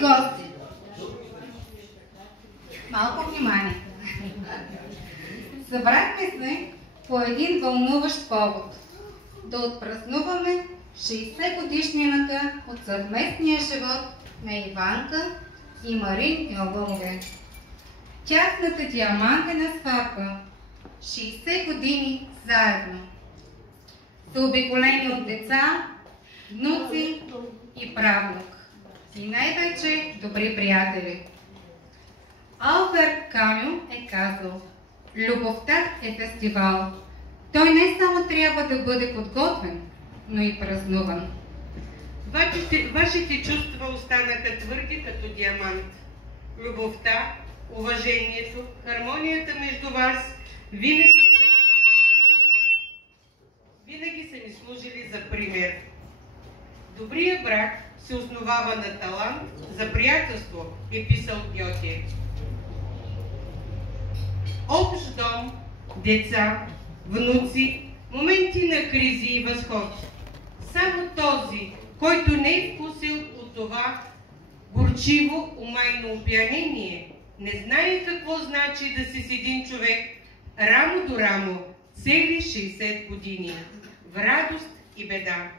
гости! Малко внимание! Събрахме се по един вълнуващ повод да отпразнуваме 60 годишнината от съвместния живот на Иванка и Марин Йогълове. Тяхната диамантена сватба. 60 години заедно. Заобиколени от деца, внуци и правнук. И най-вече добри приятели. Алберт Камю е казал: любовта е фестивал. Той не само трябва да бъде подготвен, но и празнуван. Вашите чувства останаха твърди като диамант. Любовта, уважението, хармонията между вас винаги са ни служили за пример. Добрият брак се основава на талант за приятелство, е писал Гьоте. Общ дом, деца, внуци, моменти на кризи и възход. Само този, който не е вкусил от това горчиво умайно опиянение, не знае какво значи да си с един човек рамо до рамо цели 60 години, в радост и беда.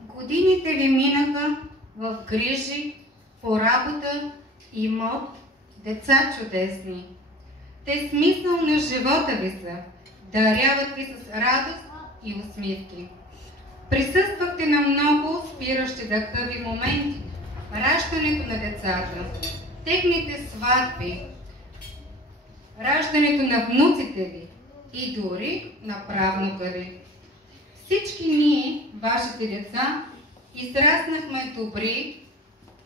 Годините ви минаха в грижи, по работа, имот, деца чудесни. Те смисъл на живота ви са, даряват ви с радост и усмивки. Присъствахте на много спиращи дъха ви моменти, раждането на децата, техните сватби, раждането на внуците ви и дори на правнука ви. Всички ние, вашите деца, израснахме добри,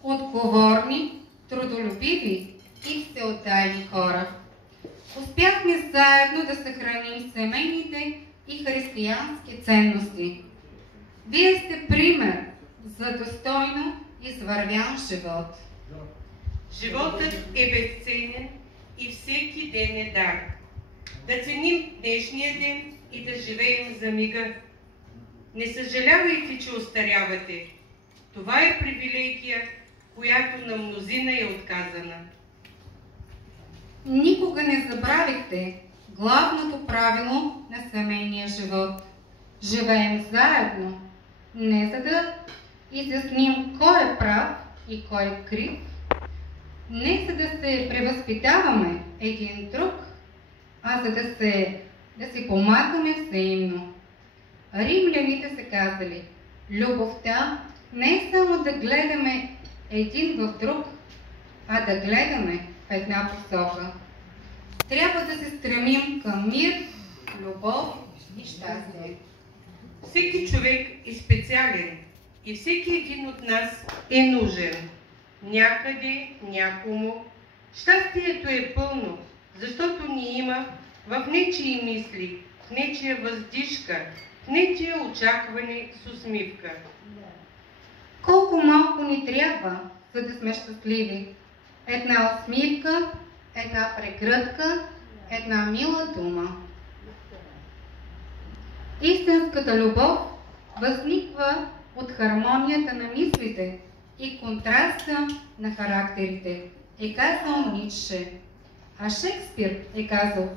отговорни, трудолюбиви и всеотдайни хора. Успяхме заедно да съхраним семейните и християнски ценности. Вие сте пример за достойно извървян живот. Животът е безценен и всеки ден е дар. Да ценим днешния ден и да живеем за мига. Не съжалявайте, че остарявате. Това е привилегия, която на мнозина е отказана. Никога не забравихте главното правило на семейния живот. Живеем заедно, не за да изясним кой е прав и кой е крив, не за да се превъзпитаваме един друг, а за да си помагаме взаимно. Римляните са казали: любовта не е само да гледаме един в друг, а да гледаме в една посока. Трябва да се стремим към мир, любов и щастие. Всеки човек е специален и всеки един от нас е нужен. Някъде, някому. Щастието е пълно, защото ни има в нечии мисли, в нечия въздишка, в нечия очакване с усмивка. Колко малко ни трябва, за да сме щастливи. Една усмивка, една прегръдка, една мила дума. Истинската любов възниква от хармонията на мислите и контраста на характерите, е казал Ницше. А Шекспир е казал: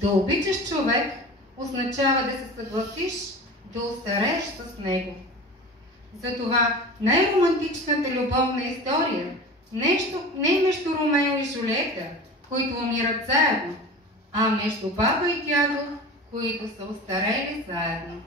да обичаш човек означава да се съгласиш да остарееш с него. Затова най-романтичната любовна история не е между Ромео и Жулиета, които умират заедно, а между баба и дядо, които са остарели заедно.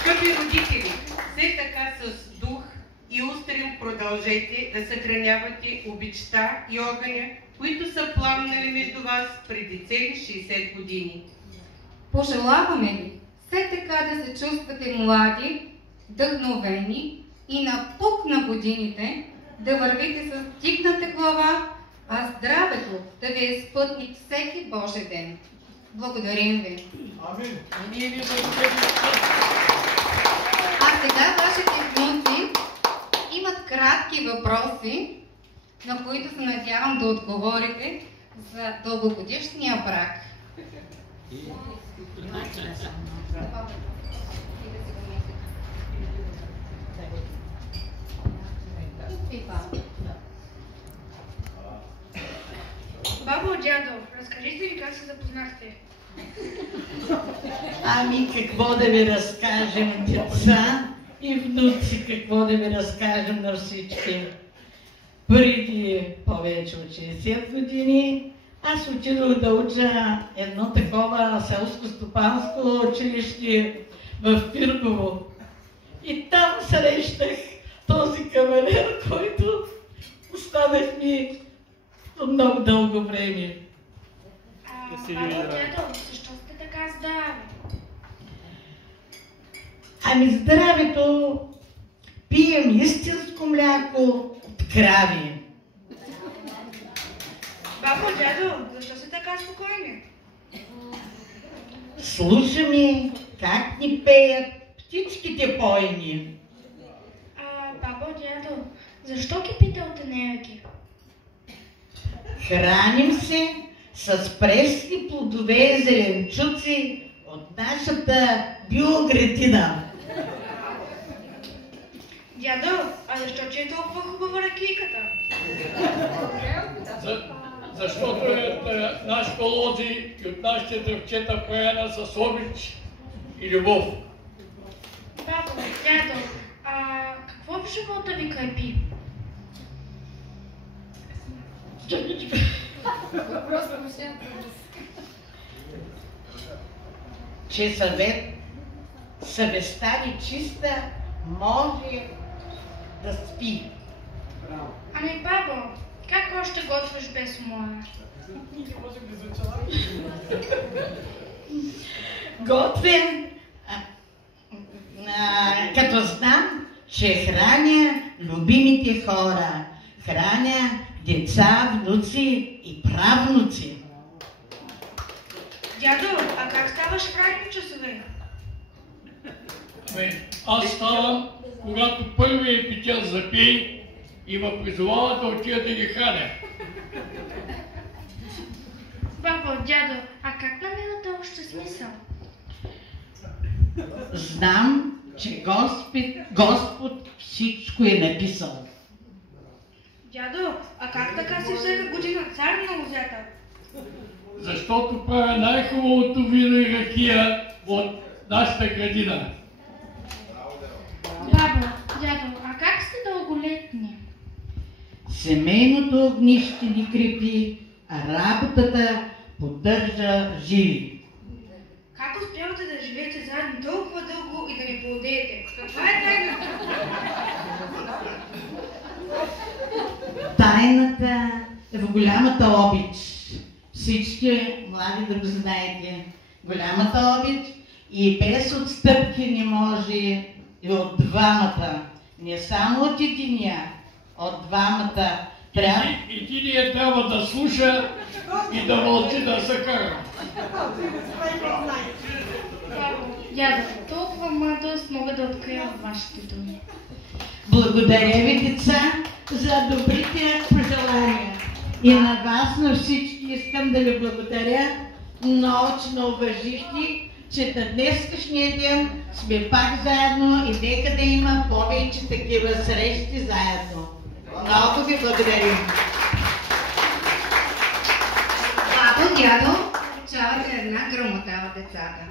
Скъпи родители, все така с дух и устрем продължете да съхранявате обичта и огъня, които са пламнали между вас преди цели 60 години. Пожелаваме ви все така да се чувствате млади, вдъхновени и на пук на годините, да вървите с вдигната глава, а здравето да ви е спътник всеки Божи ден. Благодарим ви. Амин. А сега вашите внуци имат кратки въпроси, на които се надявам да отговорите за дългогодишния брак. дядо, разкажете ми как се запознахте. Ами какво да ви разкажем, деца и внуци, какво да ви разкажем на всички. Преди повече от 60 години аз отидох да уча едно такова селско-стопанско училище в Пиргово. И там срещах този кавалер, който останахме много дълго време. Дядо, защо сте така здрави? Ами здравето, пием истинско мляко от крави. Бабо, дядо, защо сте така спокойни? Слушаме как ни пеят птичките пойни. Бабо, дядо, защо кипите от енергия? Храним се с пресни плодове и зеленчуци от нашата биоградина. Дядо, защо че е толкова хубава ракийката? Защото е от нашите лози и от нашите дръвчета правена с обич и любов. Бабо, дядо, какво в живота ви крепи? Че съвестта ви чиста може да спи. Ами, бабо, как още готвиш без моя? Готвен, като знам, че храня любимите хора, храня деца, внуци и правнуци. Дядо, как ставаш в ранни часове? Аз ставам, когато първият питян запие и ме призовава да отида да ги храня. Бабо, дядо, как намирате още смисъл? Знам, че Господ всичко е написал. Дядо, как така си всяка година цар на лозята? Защото правя най-хубавото вино и ракия от нашата градина. Бабо, дядо, как сте дълголетни? Семейното огнище ни крепи, а работата поддържа живи. Как успявате да живеете заедно толкова дълго и да не плодеете? Каква е тайната? Тайната е в голямата обич. Всички млади да го знаете. Голямата обич и без отстъпки не може и от двамата. Не само от единия, от двамата. Единият трябва да слуша и да мълчи, да се кара. Дядо, толкова младост мога да открия в вашите думи. Благодаря ви, деца, за добрите пожелания. И на вас, на всички, искам да ви благодаря. Много, че ме уважихте, че на днескашния ден сме пак заедно и нека да има повече такива срещи заедно. Много ви благодарим. Бабо, дядо, чавате една грамота от децата.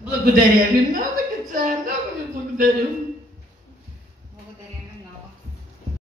Благодаря ви много, деца, много ви благодарим. Благодаря.